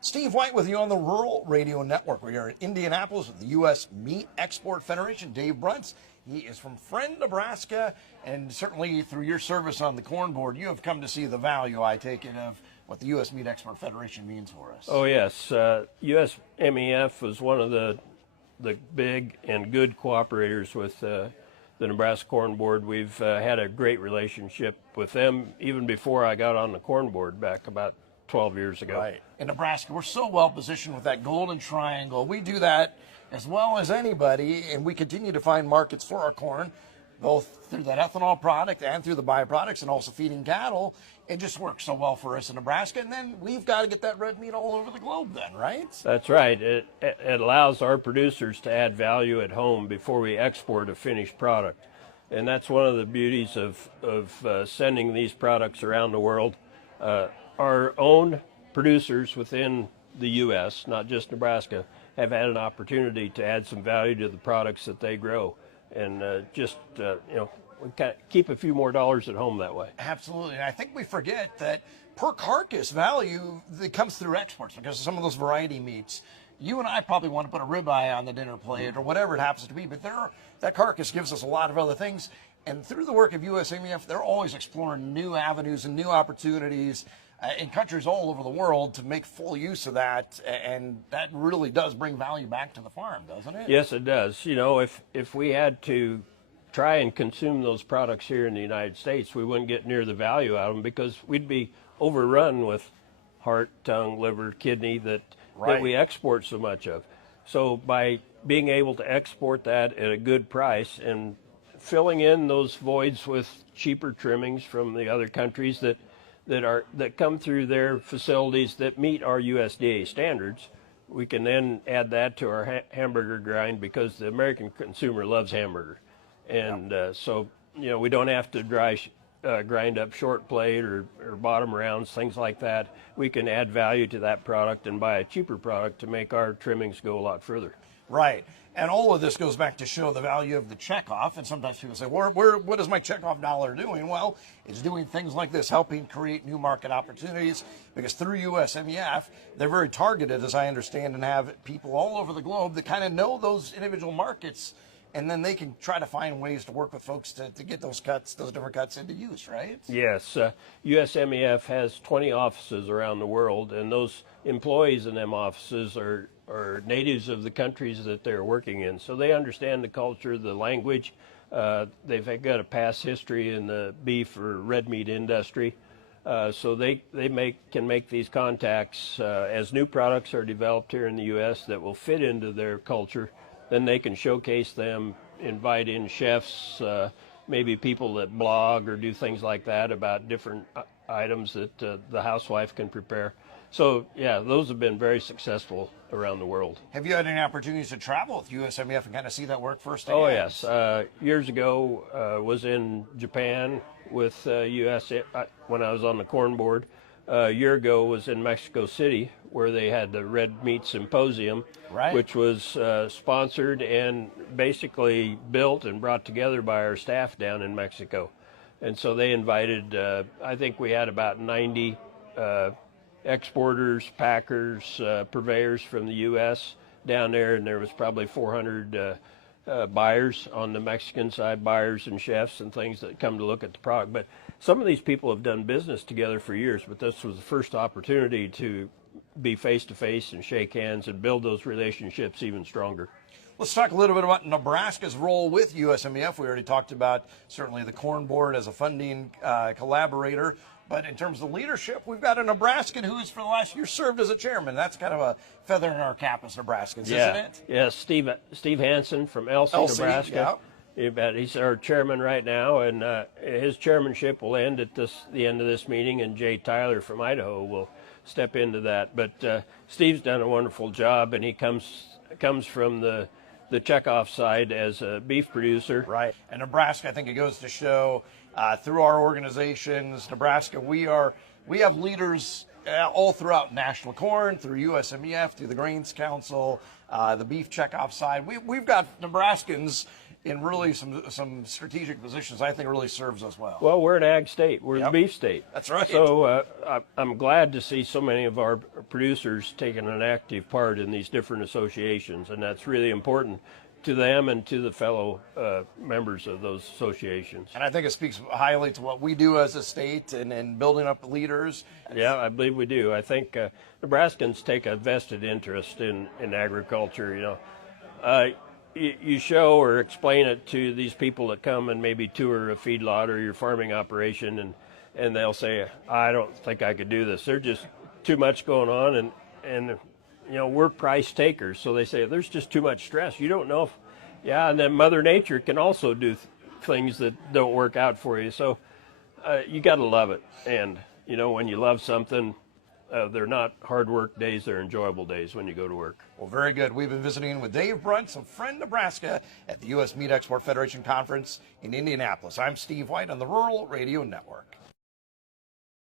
Steve White with you on the Rural Radio Network. We are in Indianapolis with the U.S. Meat Export Federation. Dave Bruntz, he is from Friend, Nebraska, and certainly through your service on the Corn Board, you have come to see the value, I take it, of what the U.S. Meat Export Federation means for us. Oh, yes. USMEF was one of the big and good cooperators with the Nebraska Corn Board. We've had a great relationship with them even before I got on the Corn Board back about 12 years ago. Right. In Nebraska, we're so well positioned with that golden triangle. We do that as well as anybody, and we continue to find markets for our corn, both through that ethanol product and through the byproducts and also feeding cattle. It just works so well for us in Nebraska, and then we've got to get that red meat all over the globe then, right? That's right. It allows our producers to add value at home before we export a finished product. And that's one of the beauties of sending these products around the world. Our own producers within the U.S., not just Nebraska, have had an opportunity to add some value to the products that they grow, and we keep a few more dollars at home that way. Absolutely. And I think we forget that per carcass value that comes through exports because of some of those variety meats. You and I probably want to put a ribeye on the dinner plate or whatever it happens to be, but that carcass gives us a lot of other things. And through the work of USMEF, they're always exploring new avenues and new opportunities in countries all over the world to make full use of that, and that really does bring value back to the farm, doesn't it? Yes, it does. You know, if we had to try and consume those products here in the United States, we wouldn't get near the value out of them because we'd be overrun with heart, tongue, liver, kidney that we export so much of. So by being able to export that at a good price and filling in those voids with cheaper trimmings from the other countries that come through their facilities that meet our USDA standards, we can then add that to our hamburger grind because the American consumer loves hamburger. And so, you know, we don't have to grind up short plate or bottom rounds, things like that. We can add value to that product and buy a cheaper product to make our trimmings go a lot further. Right. And all of this goes back to show the value of the checkoff. And sometimes people say, what is my checkoff dollar doing? Well, it's doing things like this, helping create new market opportunities, because through USMEF, they're very targeted, as I understand, and have people all over the globe that kind of know those individual markets, and then they can try to find ways to work with folks to get those different cuts into use, right? Yes. USMEF has 20 offices around the world, and those employees in them offices are natives of the countries that they're working in. So they understand the culture, the language. They've got a past history in the beef or red meat industry. So they can make these contacts as new products are developed here in the U.S. that will fit into their culture. Then they can showcase them, invite in chefs, maybe people that blog or do things like that about different items that the housewife can prepare. So, yeah, those have been very successful around the world. Have you had any opportunities to travel with USMEF and kind of see that work firsthand? Oh, yes. Years ago, was in Japan with when I was on the Corn Board. A year ago was in Mexico City, where they had the Red Meat Symposium, which was sponsored and basically built and brought together by our staff down in Mexico. And so they invited, I think we had about 90 exporters, packers, purveyors from the U.S. down there, and there was probably 400 buyers on the Mexican side, buyers and chefs and things that come to look at the product. But some of these people have done business together for years, but this was the first opportunity to be face-to-face and shake hands and build those relationships even stronger. Let's talk a little bit about Nebraska's role with USMEF. We already talked about certainly the Corn Board as a funding collaborator, but in terms of leadership, we've got a Nebraskan who has for the last year served as a chairman. That's kind of a feather in our cap as Nebraskans, isn't it? Yeah, Steve Hansen from Elsie, Nebraska. Yeah. He's our chairman right now, and his chairmanship will end at the end of this meeting, and Jay Tyler from Idaho will step into that. But Steve's done a wonderful job, and he comes from the checkoff side as a beef producer. Right. And Nebraska, I think it goes to show through our organizations, Nebraska, we have leaders all throughout National Corn, through USMEF, through the Grains Council, the beef checkoff side. We've got Nebraskans in really some strategic positions, I think really serves us well. Well, we're an ag state. We're the beef state. That's right. So I'm glad to see so many of our producers taking an active part in these different associations, and that's really important to them and to the fellow members of those associations. And I think it speaks highly to what we do as a state and building up leaders. Yeah, I believe we do. I think Nebraskans take a vested interest in agriculture. You know, you show or explain it to these people that come and maybe tour a feedlot or your farming operation, and they'll say, I don't think I could do this. There's just too much going on, and you know, we're price takers, so they say there's just too much stress. You don't know if, and then Mother Nature can also do things that don't work out for you. So you got to love it. And, you know, when you love something, they're not hard work days, they're enjoyable days when you go to work. Well, very good. We've been visiting with Dave Bruntz of Friend Nebraska at the U.S. Meat Export Federation Conference in Indianapolis. I'm Steve White on the Rural Radio Network.